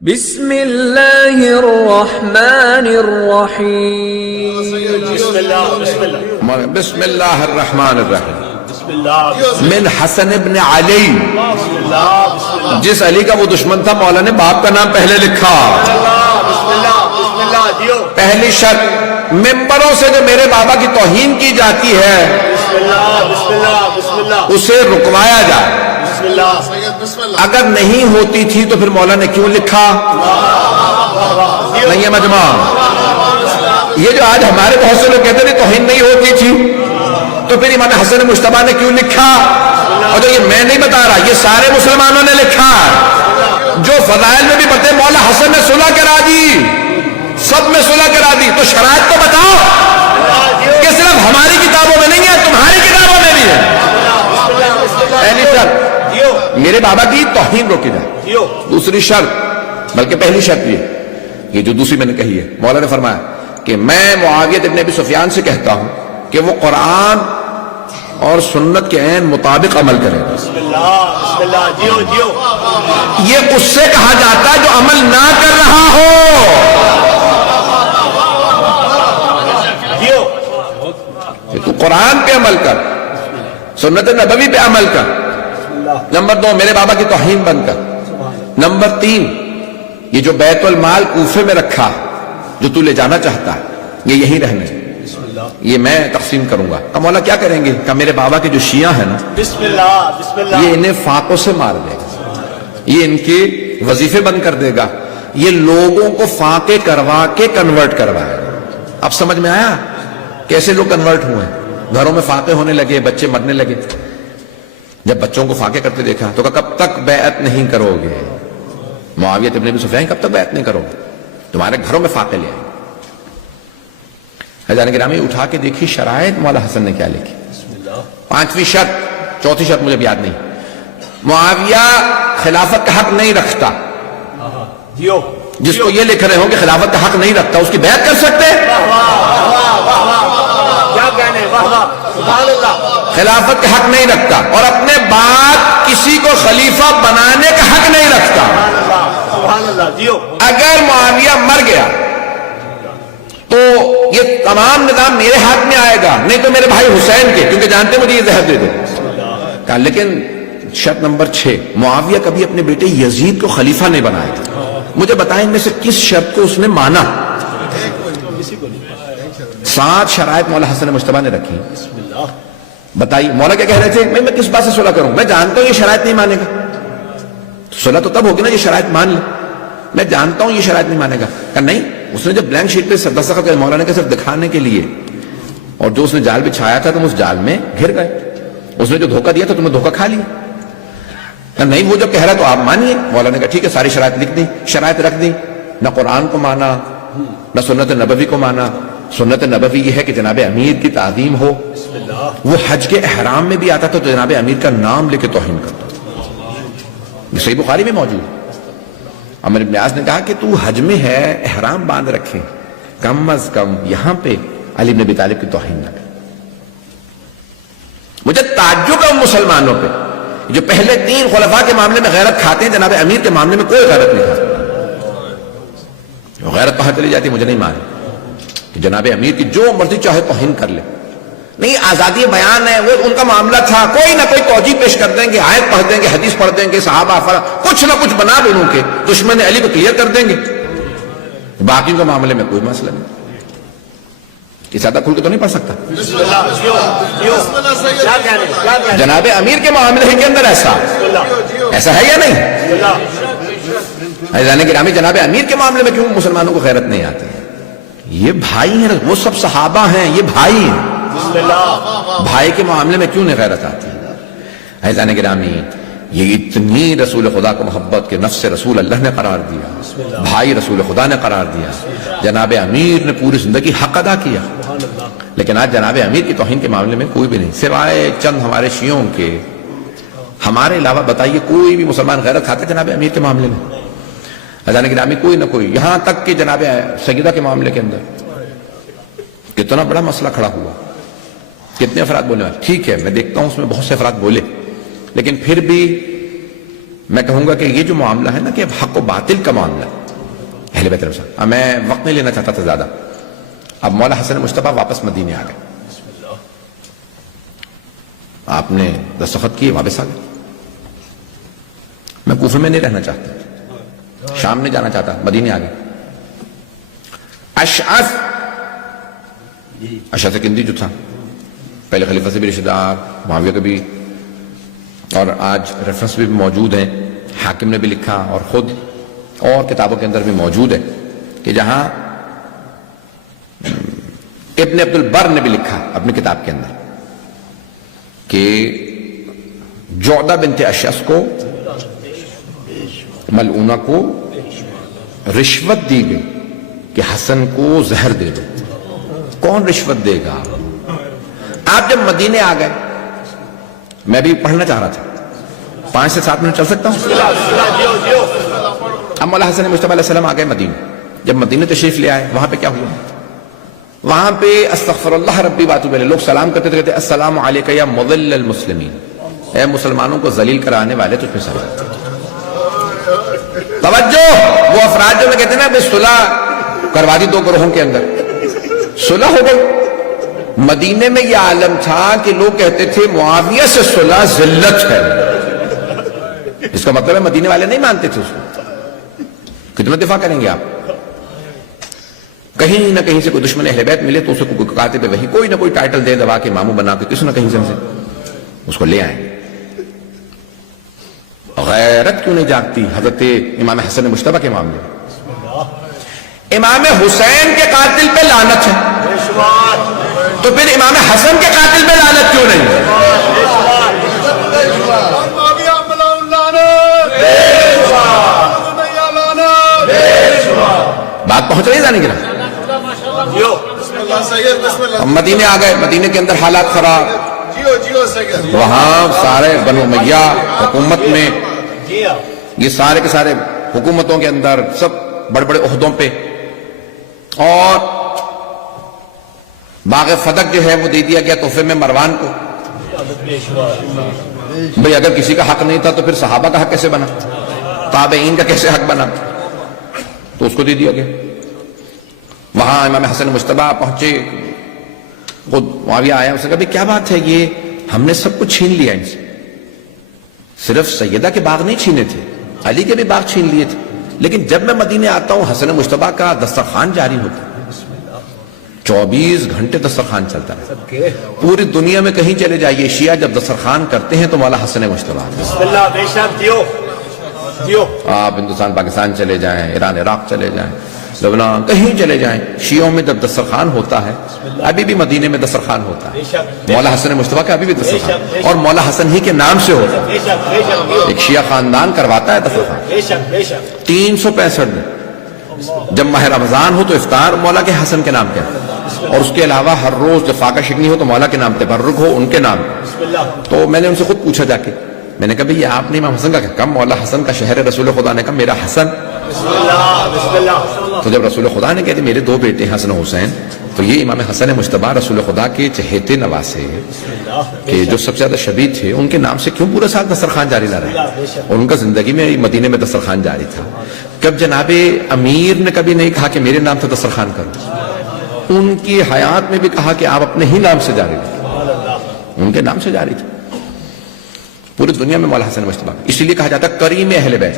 بسم اللہ الرحمن الرحیم بسم اللہ الرحمن الرحیم من حسن ابن علی، جس علی کا وہ دشمن تھا مولا نے باپ کا نام پہلے لکھا۔ پہلی شرط، ممبروں سے جو میرے بابا کی توہین کی جاتی ہے اسے رکوایا جائے۔ اگر نہیں ہوتی تھی تو پھر مولا نے کیوں لکھا؟ نہیں ہے مجمع، یہ جو آج ہمارے بہت سے لوگ کہتے ہیں توہین نہیں ہوتی تھی تو پھر امام حسن مجتبیٰ نے کیوں لکھا؟ اور جو یہ میں نہیں بتا رہا، یہ سارے مسلمانوں نے لکھا، جو فضائل میں بھی بتے مولا حسن نے صلح کرا دی، سب میں صلح کرا دی۔ تو شرائط تو بتاؤ کہ صرف ہماری کتابوں میں نہیں ہے، تمہاری کتابوں میں بھی ہے۔ پہلی شرط میرے بابا کی توہین روکی جائے۔ دوسری شرط، بلکہ پہلی شرط یہ جو دوسری میں نے کہی ہے، مولا نے فرمایا کہ میں معاویہ ابن ابی سفیان سے کہتا ہوں کہ وہ قرآن اور سنت کے عین مطابق عمل کرے۔ یہ اس سے کہا جاتا ہے جو عمل نہ کر رہا ہو۔ تو قرآن پہ عمل کر، سنت نبوی پہ عمل کر۔ نمبر 2، میرے بابا کی توہین بند کر۔ نمبر 3، یہ جو بیت المال کوفے میں رکھا جو تو لے جانا چاہتا ہے یہ یہی رہنے، یہ میں تقسیم کروں گا۔ اب مولا کیا کریں گے کہ میرے بابا کے جو شیعہ ہیں نا، یہ انہیں فاقوں سے مار دے گا، یہ ان کے وظیفے بند کر دے گا، یہ لوگوں کو فاقے کروا کے کنورٹ کروائے گا۔ اب سمجھ میں آیا کیسے لوگ کنورٹ ہوئے؟ گھروں میں فاقے ہونے لگے، بچے مرنے لگے۔ جب بچوں کو فاقے کرتے دیکھا تو کہا کب تک بیعت نہیں کرو گے؟ معاویہ ابن ابی سفیان کب تک بیعت نہیں کرو گے؟ تمہارے گھروں میں فاقے لے آئے۔ حضرات گرامی اٹھا کے دیکھی شرائط مولا حسن نے کیا لکھی۔ 5ویں شرط، چوتھی شرط مجھے یاد نہیں، معاویہ خلافت کا حق نہیں رکھتا۔ جس کو یہ لکھ رہے ہوں کہ خلافت کا حق نہیں رکھتا اس کی بیعت کر سکتے؟ خلافت کا حق نہیں رکھتا اور اپنے بعد کسی کو خلیفہ بنانے کا حق نہیں رکھتا۔ اگر معاویہ مر گیا تو یہ تمام نظام میرے ہاتھ میں آئے گا، نہیں تو میرے بھائی حسین کے، کیونکہ جانتے مجھے یہ زہر دے دے۔ کہا لیکن شرط نمبر 6، معاویہ کبھی اپنے بیٹے یزید کو خلیفہ نہیں بنائے گا۔ مجھے بتائیں ان میں سے کس شرط کو اس نے مانا؟ 7 شرائط مولا حسن مجتبیٰ نے رکھی۔ بتائیے مولا کیا کہہ رہے تھے؟ میں کس بات سے صلح کروں؟ میں جانتا ہوں یہ شرائط نہیں مانے گا، صلح تو تب ہوگی نا یہ شرائط مان لے۔ میں جانتا ہوں یہ شرائط نہیں مانے گا۔ کہ نہیں، اس نے جب بلینک شیٹ پہ دستخط کیا مولا نے کہا صرف دکھانے کے لیے، اور جو اس نے جال بچھایا تھا تم اس جال میں گھر گئے، اس نے جو دھوکہ دیا تھا تم نے دھوکہ کھا لیا۔ کہ نہیں، وہ جو کہہ رہا تو آپ مانیے۔ مولا نے کہا ٹھیک ہے، ساری شرائط لکھ دی، شرائط رکھ دی۔ نہ قرآن کو مانا، نہ سنت نبوی کو مانا۔ سنت نبوی یہ ہے کہ جناب امیر کی تعظیم ہو۔ وہ حج کے احرام میں بھی آتا تھا تو جناب امیر کا نام لے کے توہین کرتا، یہ صحیح بخاری میں موجود ہے۔ عمر بن عاص نے کہا کہ تو حج میں ہے، احرام باندھ رکھے، کم از کم یہاں پہ علی بن ابی طالب کی توہین نہ کرے۔ مجھے تعجب ہے ان مسلمانوں پہ جو پہلے 3 خلفاء کے معاملے میں غیرت کھاتے ہیں، جناب امیر کے معاملے میں کوئی غیرت نہیں کھاتے۔ غیرت کہاں چلی جاتی مجھے نہیں معلوم، کہ جناب امیر کی جو مرضی چاہے توہین کر لے۔ نہیں، آزادی بیان ہے، وہ ان کا معاملہ تھا، کوئی نہ کوئی توجیہ پیش کر دیں گے، آیت پڑھ دیں گے، حدیث پڑھ دیں گے، صحابہ کچھ نہ کچھ بنا دونوں کے دشمن علی کو کلیئر کر دیں گے۔ باقیوں کے معاملے میں کوئی مسئلہ نہیں، یہ زیادہ کھل کے تو نہیں پڑھ سکتا۔ جناب امیر کے معاملے کے اندر ایسا ہے یا نہیں؟ عزیزان گرامی، جناب امیر کے معاملے میں کیوں مسلمانوں کو غیرت نہیں آتی؟ یہ بھائی ہیں، وہ سب صحابہ ہیں، یہ بھائی ہیں، بھائی کے معاملے میں کیوں نہیں غیرت آتی؟ عزیزان گرامی، یہ اتنی رسول خدا کو محبت کے نفس رسول اللہ نے قرار دیا، بھائی رسول خدا نے قرار دیا، جناب امیر نے پوری زندگی حق ادا کیا، لیکن آج جناب امیر کی توہین کے معاملے میں کوئی بھی نہیں، سوائے چند ہمارے شیعوں کے۔ ہمارے علاوہ بتائیے کوئی بھی مسلمان غیرت کھاتا ہے جناب امیر کے معاملے میں؟ عزیزان گرامی کوئی نہ کوئی، یہاں تک کہ جناب سیدہ کے معاملے کے اندر کتنا بڑا مسئلہ کھڑا ہوا، کتنے افراد بولے؟ ٹھیک ہے، میں دیکھتا ہوں اس میں بہت سے افراد بولے، لیکن پھر بھی میں کہوں گا کہ یہ جو معاملہ ہے نا کہ اب حق و باطل کا معاملہ ہے اہل بیت رسول، اب میں وقت نہیں لینا چاہتا تھا زیادہ. اب مولا حسن مجتبیٰ واپس مدینے آ گئے، آپ نے دستخط کیے، واپس آ گئے. میں کوفے میں نہیں رہنا چاہتا، شام نہیں جانا چاہتا، مدینے آ گئے. اشعث کندی جو تھا پہلے خلیفہ سے بھی رشتہ دار، معاویہ کا بھی، اور آج ریفرنس بھی موجود ہیں، حاکم نے بھی لکھا اور خود اور کتابوں کے اندر بھی موجود ہے کہ جہاں ابن عبد البر نے بھی لکھا اپنی کتاب کے اندر کہ جعدہ بنت اشعث کو، ملعونہ کو رشوت دی گئی کہ حسن کو زہر دے دو. کون رشوت دے گا؟ آپ جب مدینے آ گئے، میں بھی پڑھنا چاہ رہا تھا، 5 سے 7 منٹ چل سکتا ہوں؟ اب مولا حسن مجتبیٰ علیہ السلام آ گئے مدینے. جب مدینے تشریف لے آئے، وہاں پہ کیا ہوا؟ وہاں پہ استغفر اللہ ربی واتوب الیہ، لوگ سلام کرتے تھے، کہتے السلام علیک یا مضل المسلمین، اے مسلمانوں کو ذلیل کرانے والے تجھ پہ سلام. توجہ، وہ افراد جو میں کہتے ہیں نا صلح کروا دی 2 گروہوں کے اندر، صلح ہو گئی. مدینے میں یہ عالم تھا کہ لوگ کہتے تھے معاویہ سے صلح ذلت ہے. اس کا مطلب ہے مدینے والے نہیں مانتے تھے اس کو. کتنا دفاع کریں گے آپ؟ کہیں نہ کہیں سے کوئی دشمن اہل بیت ملے تو اسے کوئی کاتب وحی کوئی نہ کوئی ٹائٹل دے دبا کے ماموں بنا کے کسی نہ کہیں سے اس کو لے آئیں. غیرت کیوں نہیں جاگتی حضرت امام حسن مجتبیٰ کے معاملے میں؟ امام حسین کے قاتل پہ لعنت ہے تو پھر امام حسن کے قاتل پہ لعنت کیوں نہیں ہے؟ بات پہنچ رہی ہے جانے کی نا؟ مدینے آ گئے، مدینے کے اندر حالات خراب، وہاں سارے بنو امیہ حکومت میں، یہ سارے کے سارے حکومتوں کے اندر سب بڑے بڑے عہدوں پہ، اور باغ فتح جو ہے وہ دے دیا گیا تحفے میں مروان کو. بھئی اگر کسی کا حق نہیں تھا تو پھر صحابہ کا حق کیسے بنا؟ تابعین کا کیسے حق بنا؟ تو اس کو دے دیا گیا. وہاں امام حسن مجتبیٰ پہنچے، خود معاویہ آیا، اس نے کہا کیا بات ہے، یہ ہم نے سب کچھ چھین لیا ان سے. صرف سیدہ کے باغ نہیں چھینے تھے، علی کے بھی باغ چھین لیے تھے، لیکن جب میں مدینے آتا ہوں حسن مجتبیٰ کا دسترخوان جاری ہوتا ہے، 24 گھنٹے دسترخوان چلتا ہے. پوری دنیا میں کہیں چلے جائیے، شیعہ جب دسترخوان کرتے ہیں تو مولا حسن مجتبیٰ. آپ ہندوستان پاکستان چلے جائیں، ایران عراق چلے جائیں، لبنان کہیں چلے جائیں، شیعوں میں جب دسترخوان ہوتا ہے، ابھی بھی مدینے میں دسترخوان ہوتا ہے. مولا حسن مجتبیٰ کا ابھی بھی دسترخوان، اور مولا حسن ہی کے نام سے ہوتا ہے. ایک شیعہ خاندان کرواتا ہے دسترخوان 365 دن. جب ماہ رمضان ہو تو افطار مولا کے حسن کے نام پہ، اور اس کے علاوہ ہر روز جب فاقہ شکنی ہو تو مولا کے نام پہ، تبرک ہو ان کے نام. تو میں نے ان سے خود پوچھا جا کے، میں نے کہا بھئی آپ نے امام حسن کا کہا، مولا حسن کا شہر رسول خدا نے کہا میرا حسن. تو جب رسول خدا نے کہتے میرے 2 بیٹے حسن و حسین، تو یہ امام حسن مجتبیٰ رسول خدا کے چہیتے نواسے کہ جو سب سے زیادہ شبیہ تھے، ان کے نام سے کیوں پورا سال دسترخوان جاری نہ رہے؟ اور ان کا زندگی میں مدینے میں دسترخوان جاری تھا. کب جناب امیر نے کبھی نہیں کہا کہ میرے نام سے دسترخوان کرو، ان کی حیات میں بھی کہا کہ آپ اپنے ہی نام سے جاری رہے، ان کے نام سے جاری تھا. پوری دنیا میں مولا حسن مجتبیٰ، اسی لیے کہا جاتا ہے کریم اہل بیت.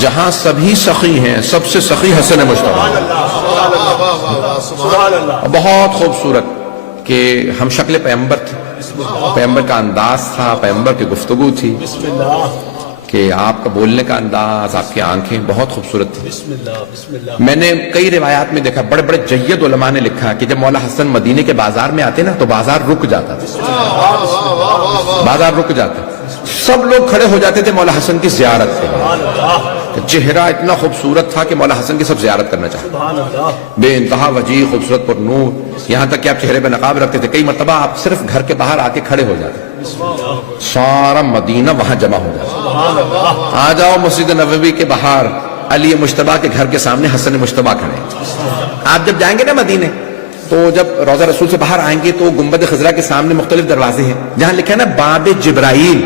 جہاں سبھی سخی ہیں، سب سے سخی حسن مجتبیٰ. بہت خوبصورت کہ ہم شکل پیغمبر تھے، پیغمبر کا انداز تھا، پیغمبر کی گفتگو تھی، کہ آپ کا بولنے کا انداز، آپ کی آنکھیں بہت خوبصورت تھی. میں نے کئی روایات میں دیکھا، بڑے بڑے جید علماء نے لکھا کہ جب مولا حسن مدینے کے بازار میں آتے نا تو بازار رک جاتا تھا، بازار رک جاتا، سب لوگ کھڑے ہو جاتے تھے مولا حسن کی زیارت کے. چہرہ اتنا خوبصورت تھا کہ مولا حسن کی سب زیارت کرنا چاہتے، بے انتہا وجیح، خوبصورت پر نور، یہاں تک کہ آپ چہرے پہ نقاب رکھتے تھے. کئی مرتبہ آپ صرف گھر کے باہر آ کے کھڑے ہو جاتے، سارا مدینہ وہاں جمع ہو جاتا. آ جاؤ مسجد نبوی کے باہر، علی مجتبیٰ کے گھر کے سامنے حسن مجتبیٰ کھڑے. آپ جب جائیں گے نا مدینے تو جب روضہ رسول سے باہر آئیں گے تو گنبد خضرا کے سامنے مختلف دروازے ہیں جہاں لکھا ہے نا باب جبرائیل.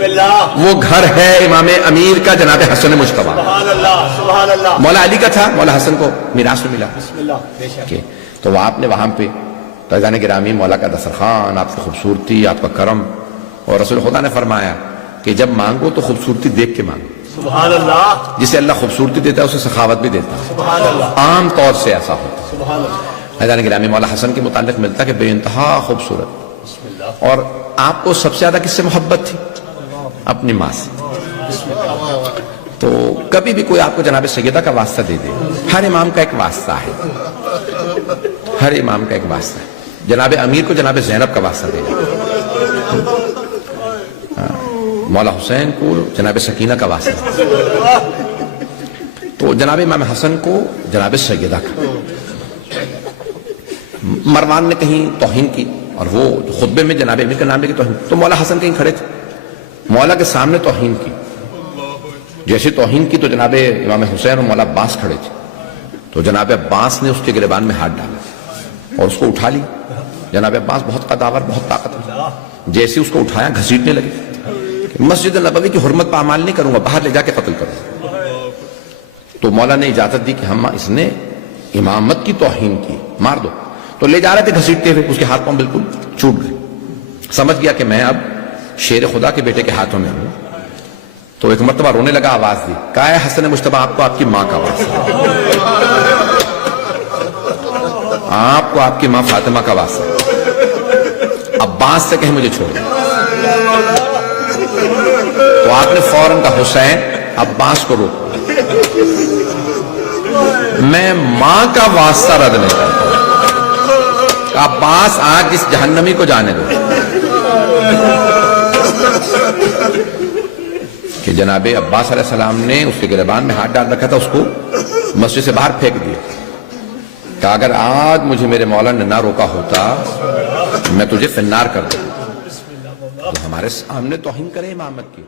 بسم اللہ وہ گھر ہے امام امیر کا جناب حسن مجتبی. سبحان اللہ سبحان اللہ مولا علی کا تھا, مولا حسن کو میراث میں ملا. بسم اللہ بے شک تو آپ نے وہاں پہ فیضان گرامی مولا کا دسترخوان, آپ کی خوبصورتی, آپ کا کرم, اور رسول خدا نے فرمایا کہ جب مانگو تو خوبصورتی دیکھ کے مانگو. سبحان اللہ جسے اللہ خوبصورتی دیتا ہے اسے سخاوت بھی دیتا ہے. سبحان اللہ عام طور سے ایسا ہوتا ہے. سبحان اللہ فیضان گرامی مولا حسن کے متعلق ملتا کہ بے انتہا خوبصورت, بسم اللہ اور آپ کو سب سے زیادہ کس سے محبت تھی؟ اپنی ماں سے. تو کبھی بھی کوئی آپ کو جناب سیدہ کا واسطہ دے دے, ہر امام کا ایک واسطہ ہے, ہر امام کا ایک واسطہ ہے. جناب امیر کو جناب زینب کا واسطہ دے دے, مولا حسین کو جناب سکینہ کا واسطہ دے دے, تو جناب امام حسن کو جناب سیدہ کا. مروان نے کہیں توہین کی, اور وہ خطبے میں جناب امیر کا نام لے کے توہین, تو مولا حسن کہیں کھڑے تھے, مولا کے سامنے توہین کی. جیسے توہین کی تو جناب امام حسین اور مولا عباس کھڑے تھے, تو جناب عباس نے اس کے گریبان میں ہاتھ ڈالا اور اس کو اٹھا لی. جناب عباس بہت قداور, بہت طاقتور, جیسے اس کو اٹھایا گھسیٹنے لگے. مسجد نبوی کی حرمت پامال نہیں کروں گا, باہر لے جا کے قتل کروں. تو مولا نے اجازت دی کہ ہم اس نے امامت کی توہین کی, مار دو. تو لے جا رہے تھے گھسیٹتے ہوئے, اس کے ہاتھ پاؤں بالکل چھوٹ گئے. سمجھ گیا کہ میں اب شیر خدا کے بیٹے کے ہاتھوں میں ہوں. تو ایک مرتبہ رونے لگا, آواز دی, کہا ہے حسن مجتبی آپ کو آپ کی ماں کا واسطہ, آپ کو آپ کی ماں فاطمہ کا واسطہ, عباس سے کہیں مجھے چھوڑ. تو آپ نے فوراً کہا حسین عباس کو روکو, میں ماں کا واسطہ رد نہیں کرتا. عباس آج اس جہنمی کو جانے دو. کہ جناب عباس علیہ السلام نے اس کے گریبان میں ہاتھ ڈال رکھا تھا, اس کو مسجد سے باہر پھینک دیا کہ اگر آج مجھے میرے مولا نے نہ روکا ہوتا میں تجھے فنار کر دوں. تو ہمارے سامنے توہین کرے امامت کی.